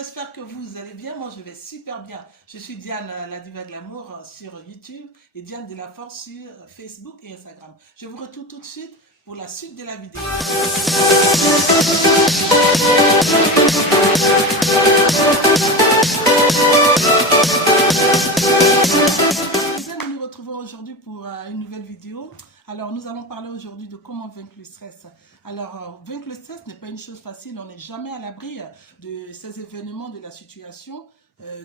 j'espère que vous allez bien. Moi, je vais super bien. Je suis Diane, la diva de l'amour sur YouTube et Diane de la Force sur Facebook et Instagram. Je vous retrouve tout de suite pour la suite de la vidéo. Nous nous retrouvons aujourd'hui pour une nouvelle vidéo. Alors, nous allons parler aujourd'hui de comment vaincre le stress. Alors, vaincre le stress n'est pas une chose facile. On n'est jamais à l'abri de ces événements, de la situation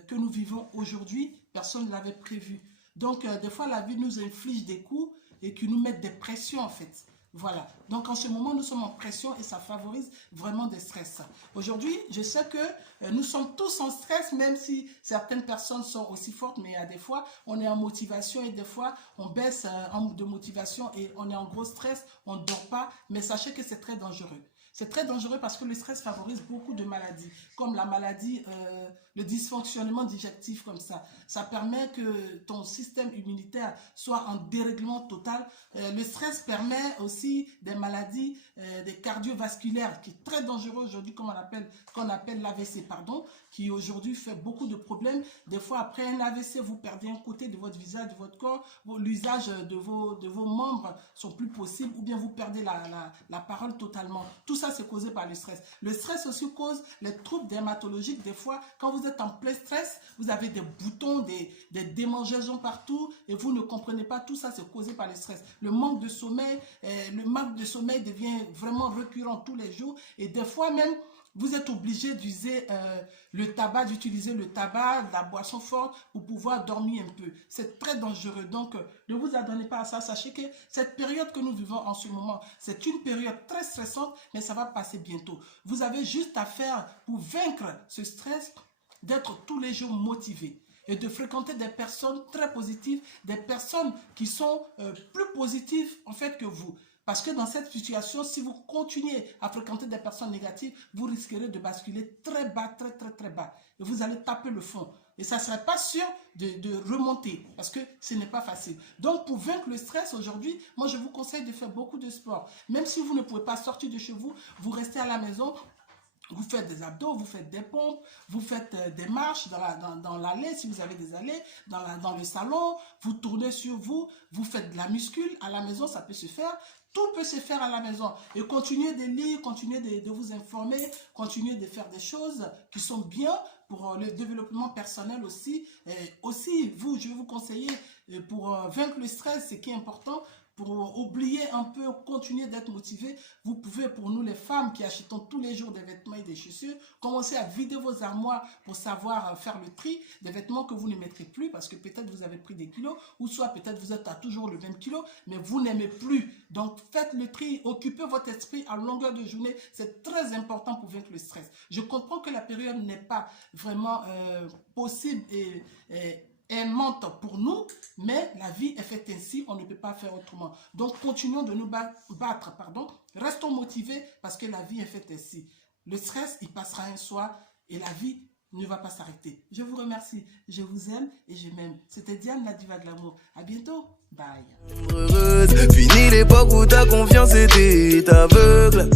que nous vivons aujourd'hui. Personne ne l'avait prévu. Donc, des fois, la vie nous inflige des coups et qui nous mettent des pressions, en fait. Voilà. Donc, en ce moment, nous sommes en pression et ça favorise vraiment des stress. Aujourd'hui, je sais que nous sommes tous en stress, même si certaines personnes sont aussi fortes, mais des fois, on est en motivation et des fois, on baisse de motivation et on est en gros stress, on ne dort pas. Mais sachez que c'est très dangereux. C'est très dangereux parce que le stress favorise beaucoup de maladies, comme la maladie, le dysfonctionnement digestif comme ça. Ça permet que ton système immunitaire soit en dérèglement total. Le stress permet aussi des maladies, des cardiovasculaires, qui est très dangereux aujourd'hui, qu'on appelle l'AVC, pardon, qui aujourd'hui fait beaucoup de problèmes. Des fois, après un AVC, vous perdez un côté de votre visage, de votre corps, l'usage de vos membres sont plus possibles, ou bien vous perdez la parole totalement. Tout ça, c'est causé par le stress. Le stress aussi cause les troubles dermatologiques. Des fois, quand vous êtes en plein stress, vous avez des boutons, des démangeaisons partout et vous ne comprenez pas. Tout ça, c'est causé par le stress. Le manque de sommeil devient vraiment récurrent tous les jours et des fois même, vous êtes obligé d'utiliser le tabac, la boisson forte pour pouvoir dormir un peu. C'est très dangereux. Donc, ne vous adonnez pas à ça. Sachez que cette période que nous vivons en ce moment, c'est une période très stressante, mais ça va passer bientôt. Vous avez juste à faire pour vaincre ce stress, d'être tous les jours motivé et de fréquenter des personnes très positives, des personnes qui sont plus positives en fait que vous. Parce que dans cette situation, si vous continuez à fréquenter des personnes négatives, vous risquerez de basculer très bas, très bas. Et vous allez taper le fond. Et ça ne serait pas sûr de remonter parce que ce n'est pas facile. Donc, pour vaincre le stress aujourd'hui, moi, je vous conseille de faire beaucoup de sport. Même si vous ne pouvez pas sortir de chez vous, vous restez à la maison. Vous faites des abdos, vous faites des pompes, vous faites des marches dans l'allée, si vous avez des allées, dans le salon, vous tournez sur vous, vous faites de la muscule à la maison, ça peut se faire. Tout peut se faire à la maison. Et continuez de lire, continuez de vous informer, continuez de faire des choses qui sont bien pour le développement personnel aussi. Et aussi, je vais vous conseiller pour vaincre le stress, ce qui est important, pour oublier un peu, continuer d'être motivé, vous pouvez, pour nous les femmes qui achetons tous les jours des vêtements et des chaussures, commencer à vider vos armoires pour savoir faire le tri des vêtements que vous ne mettrez plus parce que peut-être vous avez pris des kilos ou soit peut-être vous êtes à toujours le même kilo mais vous n'aimez plus. Donc faites le tri, occupez votre esprit à longueur de journée, c'est très important pour vaincre le stress. Je comprends que la période n'est pas vraiment possible et aimante pour nous, mais la vie est faite ainsi, on ne peut pas faire autrement. Donc, continuons de nous battre, restons motivés parce que la vie est faite ainsi. Le stress, il passera un soir et la vie ne va pas s'arrêter. Je vous remercie, je vous aime et je m'aime. C'était Diane, la diva de l'amour. À bientôt, bye. Fini l'époque où ta confiance était aveugle.